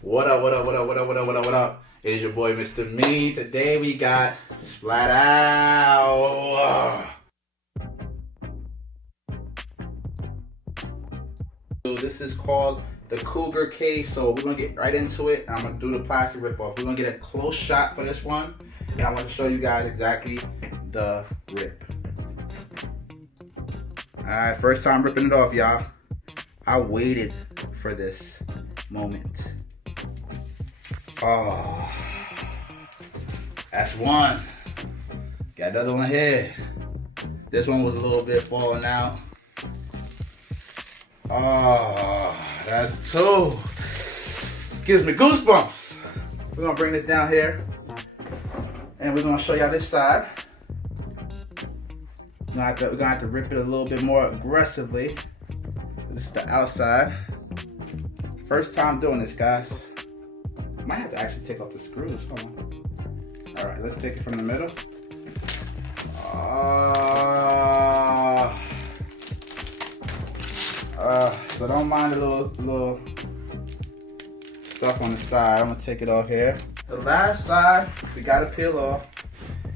What up, what up, what up, what up, what up, what up, what up? It is your boy, Mr. Me. Today we got Splat Out. This is called the Cougar case, so we're gonna get right into it. I'm gonna do the plastic rip off. We're gonna get a close shot for this one, and I'm gonna show you guys exactly the rip. Alright, first time ripping it off, y'all. I waited for this moment. Oh, that's one. Got another one here. This one was a little bit falling out. Oh, that's two. Gives me goosebumps. We're gonna bring this down here and we're gonna show y'all this side. We're gonna have to rip it a little bit more aggressively. This is the outside. First time doing this, guys. Might have to actually take off the screws. Hold on. All right, let's take it from the middle. So don't mind the little stuff on the side. I'm gonna take it off here. The last side we gotta peel off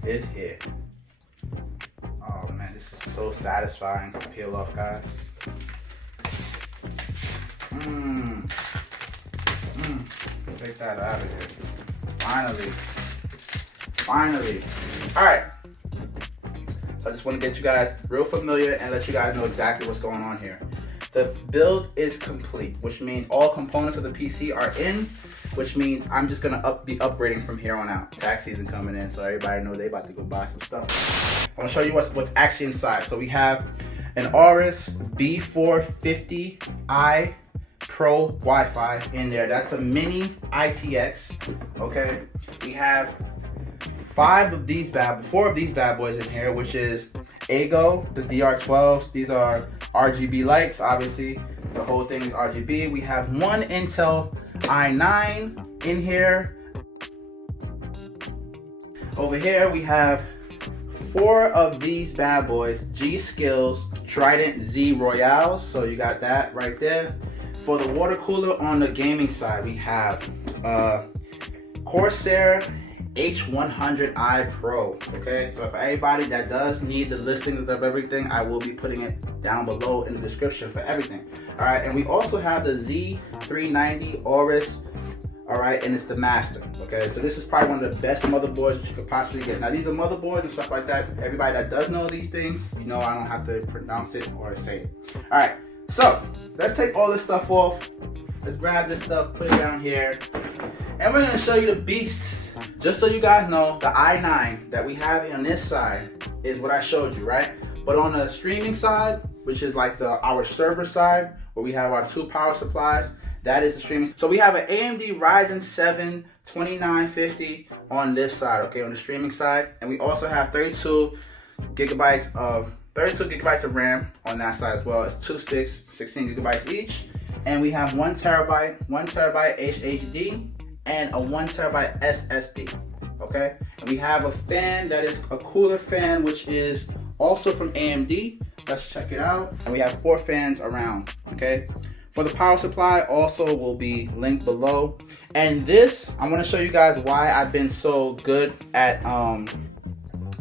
is here. Oh man, this is so satisfying to peel off, guys. Take that out of here. Finally. All right. So I just want to get you guys real familiar and let you guys know exactly what's going on here. The build is complete, which means all components of the PC are in, which means I'm just gonna be upgrading from here on out. Tax season coming in, so everybody know they about to go buy some stuff. I'm gonna show you what's actually inside. So we have an AORUS B450i Pro Wi-Fi in there. That's a mini ITX. Okay, we have four of these bad boys in here, which is EVO, the DR12s. These are RGB lights. Obviously, the whole thing is RGB. We have one Intel i9 in here. Over here, we have four of these bad boys, G.Skill's TridentZ Royales. So you got that right there. For the water cooler on the gaming side, we have Corsair H100i Pro. Okay, so for anybody that does need the listings of everything, I will be putting it down below in the description for everything. All right, and we also have the Z390 AORUS. All right, and it's the master. Okay, so this is probably one of the best motherboards that you could possibly get. Now these are motherboards and stuff like that. Everybody that does know these things, you know I don't have to pronounce it or say it. All right, so let's take all this stuff off. Let's grab this stuff, put it down here, and we're gonna show you the beast. Just so you guys know, the i9 that we have on this side is what I showed you, right? But on the streaming side, which is like our server side, where we have our two power supplies, that is the streaming. So we have an AMD Ryzen 7 2950 on this side, okay, on the streaming side, and we also have 32 gigabytes of RAM on that side as well. It's two sticks, 16 gigabytes each, and we have 1 terabyte HDD and a 1 terabyte SSD. Okay, and we have a fan that is a cooler fan, which is also from AMD. Let's check it out. And we have 4 fans around. Okay, for the power supply also will be linked below. And this, I'm going to show you guys why I've been so good at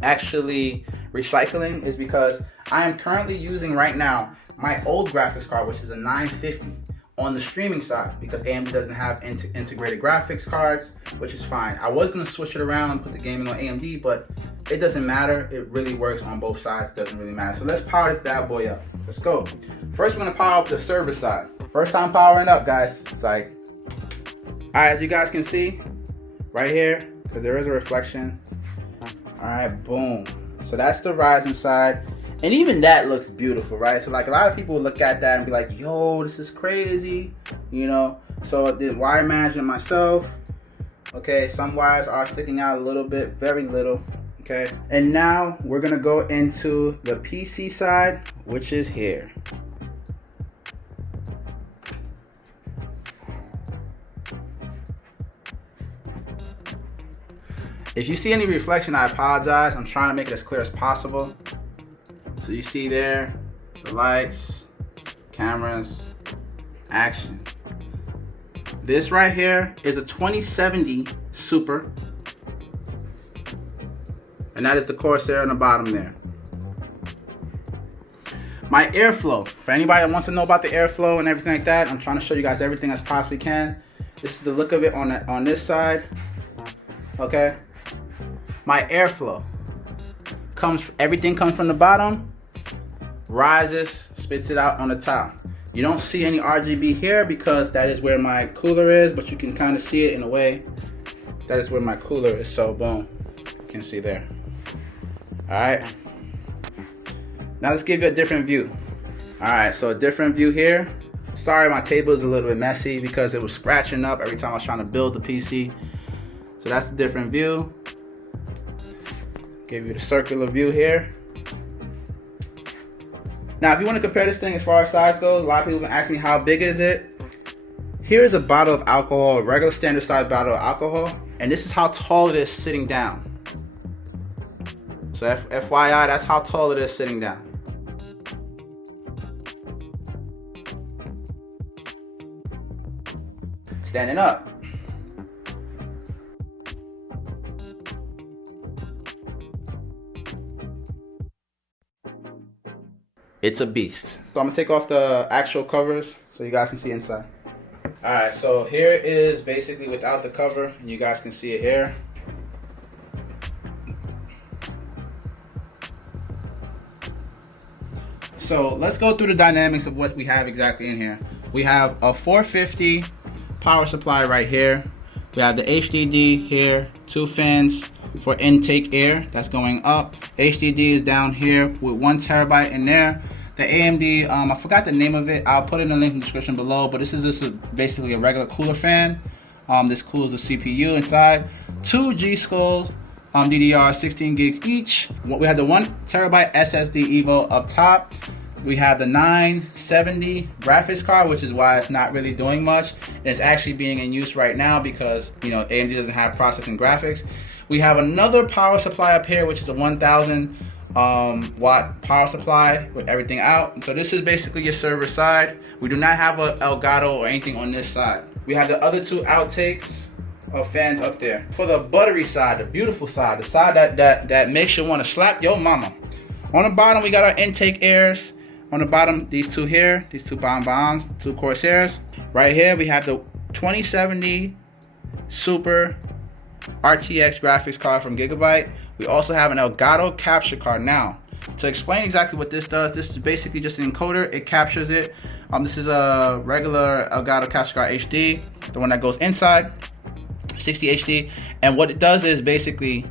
actually recycling, is because I am currently using right now my old graphics card, which is a 950 on the streaming side, because AMD doesn't have integrated graphics cards, which is fine. I was going to switch it around and put the gaming on AMD, but it doesn't matter. It really works on both sides. It doesn't really matter. So let's power this bad boy up. Let's go. First, we're going to power up the server side. First time powering up, guys. It's like, all right, as you guys can see right here, because there is a reflection. All right, boom. So that's the Ryzen side. And even that looks beautiful, right? So like a lot of people look at that and be like, yo, this is crazy, you know? So the wire management myself, okay, some wires are sticking out a little bit, very little, okay? And now we're gonna go into the PC side, which is here. If you see any reflection, I apologize. I'm trying to make it as clear as possible. So you see there, the lights, cameras, action. This right here is a 2070 Super. And that is the Corsair on the bottom there. My airflow. For anybody that wants to know about the airflow and everything like that, I'm trying to show you guys everything as possibly can. This is the look of it on this side. Okay. My airflow everything comes from the bottom, rises, spits it out on the top. You don't see any RGB here because that is where my cooler is, but you can kind of see it in a way. That is where my cooler is, so boom, you can see there. All right. Now let's give you a different view. All right, so a different view here. Sorry, my table is a little bit messy because it was scratching up every time I was trying to build the PC. So that's the different view. Give you the circular view here. Now, if you want to compare this thing as far as size goes, a lot of people ask me how big is it. Here is a bottle of alcohol, a regular standard size bottle of alcohol, and this is how tall it is sitting down. So FYI, that's how tall it is sitting down. Standing up. It's a beast. So I'm gonna take off the actual covers so you guys can see inside. All right, so here is basically without the cover, and you guys can see it here. So let's go through the dynamics of what we have exactly in here. We have a 450 power supply right here. We have the HDD here, 2 fans for intake air that's going up. HDD is down here with 1 terabyte in there. The AMD, I forgot the name of it. I'll put it in the link in the description below, but this is just basically a regular cooler fan. This cools the CPU inside. 2 G.Skill DDR, 16 gigs each. We have the 1 terabyte SSD EVO up top. We have the 970 graphics card, which is why it's not really doing much. And it's actually being in use right now because, you know, AMD doesn't have processing graphics. We have another power supply up here, which is a 1000 watt power supply with everything out. So this is basically your server side. We do not have a Elgato or anything on this side. We have the other 2 outtakes of fans up there. For the buttery side, the beautiful side, the side that makes you want to slap your mama. On the bottom, we got our intake airs. On the bottom, these 2 here, these 2 bombs, 2 Corsairs. Right here, we have the 2070 Super RTX graphics card from Gigabyte. We also have an Elgato capture card. Now, to explain exactly what this does, this is basically just an encoder. It captures it. This is a regular Elgato capture card HD, the one that goes inside, 60 HD. And what it does is basically,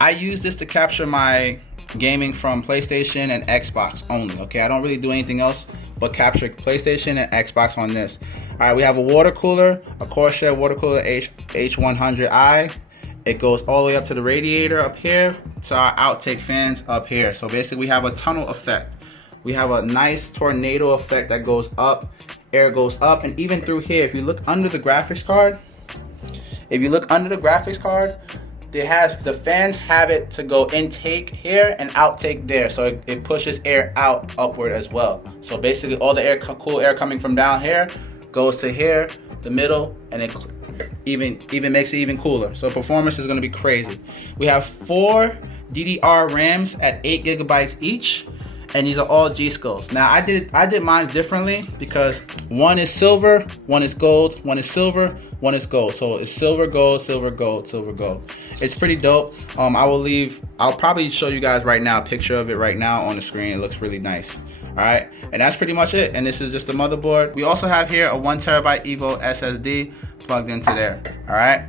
I use this to capture my gaming from PlayStation and Xbox only. Okay, I don't really do anything else but capture PlayStation and Xbox on this. All right, we have a water cooler, a Corsair water cooler H100i. It goes all the way up to the radiator up here to our outtake fans up here. So basically we have a tunnel effect. We have a nice tornado effect that goes up, air goes up, and even through here, if you look under the graphics card, the fans have it to go intake here and outtake there, so it pushes air out upward as well. So basically all the air, cool air coming from down here goes to here, the middle, and it even makes it even cooler. So performance is going to be crazy. We have 4 DDR RAMs at 8 gigabytes each, and these are all G.Skills. Now I did mine differently because one is silver, one is gold, one is silver, one is gold. So it's silver, gold, silver, gold, silver, gold. It's pretty dope. I'll probably show you guys right now a picture of it right now on the screen. It looks really nice. All right, and that's pretty much it. And this is just the motherboard. We also have here a 1 terabyte EVO SSD plugged into there. All right,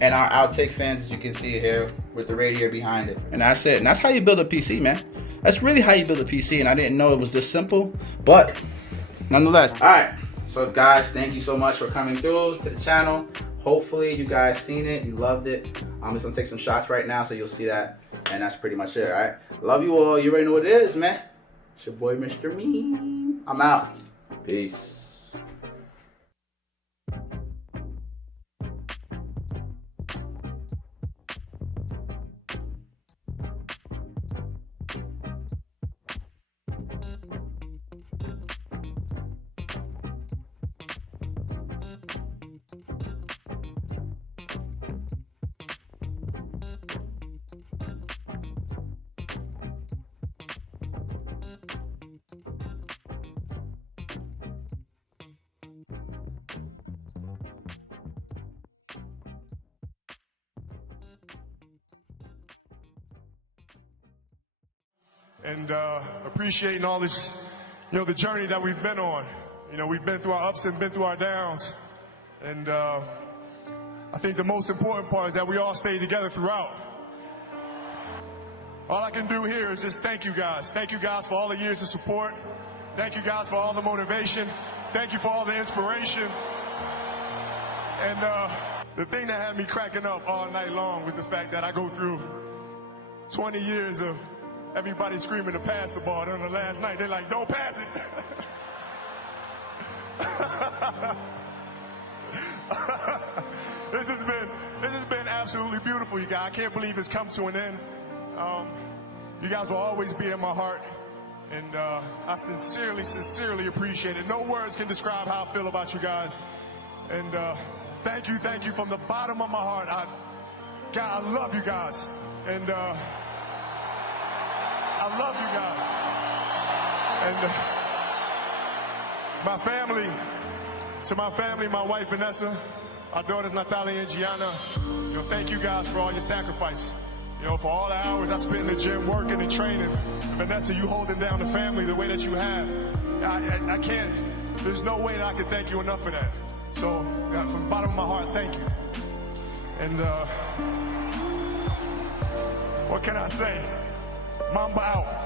and our outtake fans, as you can see here, with the radiator behind it. And that's it. And that's how you build a PC, man. That's really how you build a PC, and I didn't know it was this simple, but nonetheless. All right, so guys, thank you so much for coming through to the channel. Hopefully you guys seen it, you loved it. I'm just gonna take some shots right now so you'll see that, and that's pretty much it. All right, love you all. You already know what it is, man. It's your boy, Mr. Meme. I'm out. Peace. and appreciating all this, the journey that we've been on. We've been through our ups and been through our downs, and I think the most important part is that we all stayed together throughout. All I can do here is just thank you guys. Thank you guys for all the years of support. Thank you guys for all the motivation. Thank you for all the inspiration. And the thing that had me cracking up all night long was the fact that I go through 20 years of everybody screaming to pass the ball. And on the last night, they're like, don't pass it. This has been absolutely beautiful, you guys. I can't believe it's come to an end. You guys will always be in my heart, and I sincerely appreciate it. No words can describe how I feel about you guys. And thank you from the bottom of my heart. God, I love you guys, and I love you guys. And to my family, my wife Vanessa, our daughters Natalia and Gianna, thank you guys for all your sacrifice. For all the hours I spent in the gym working and training. Vanessa, you holding down the family the way that you have. I can't, there's no way that I can thank you enough for that. So, from the bottom of my heart, thank you. And what can I say? Mamba out.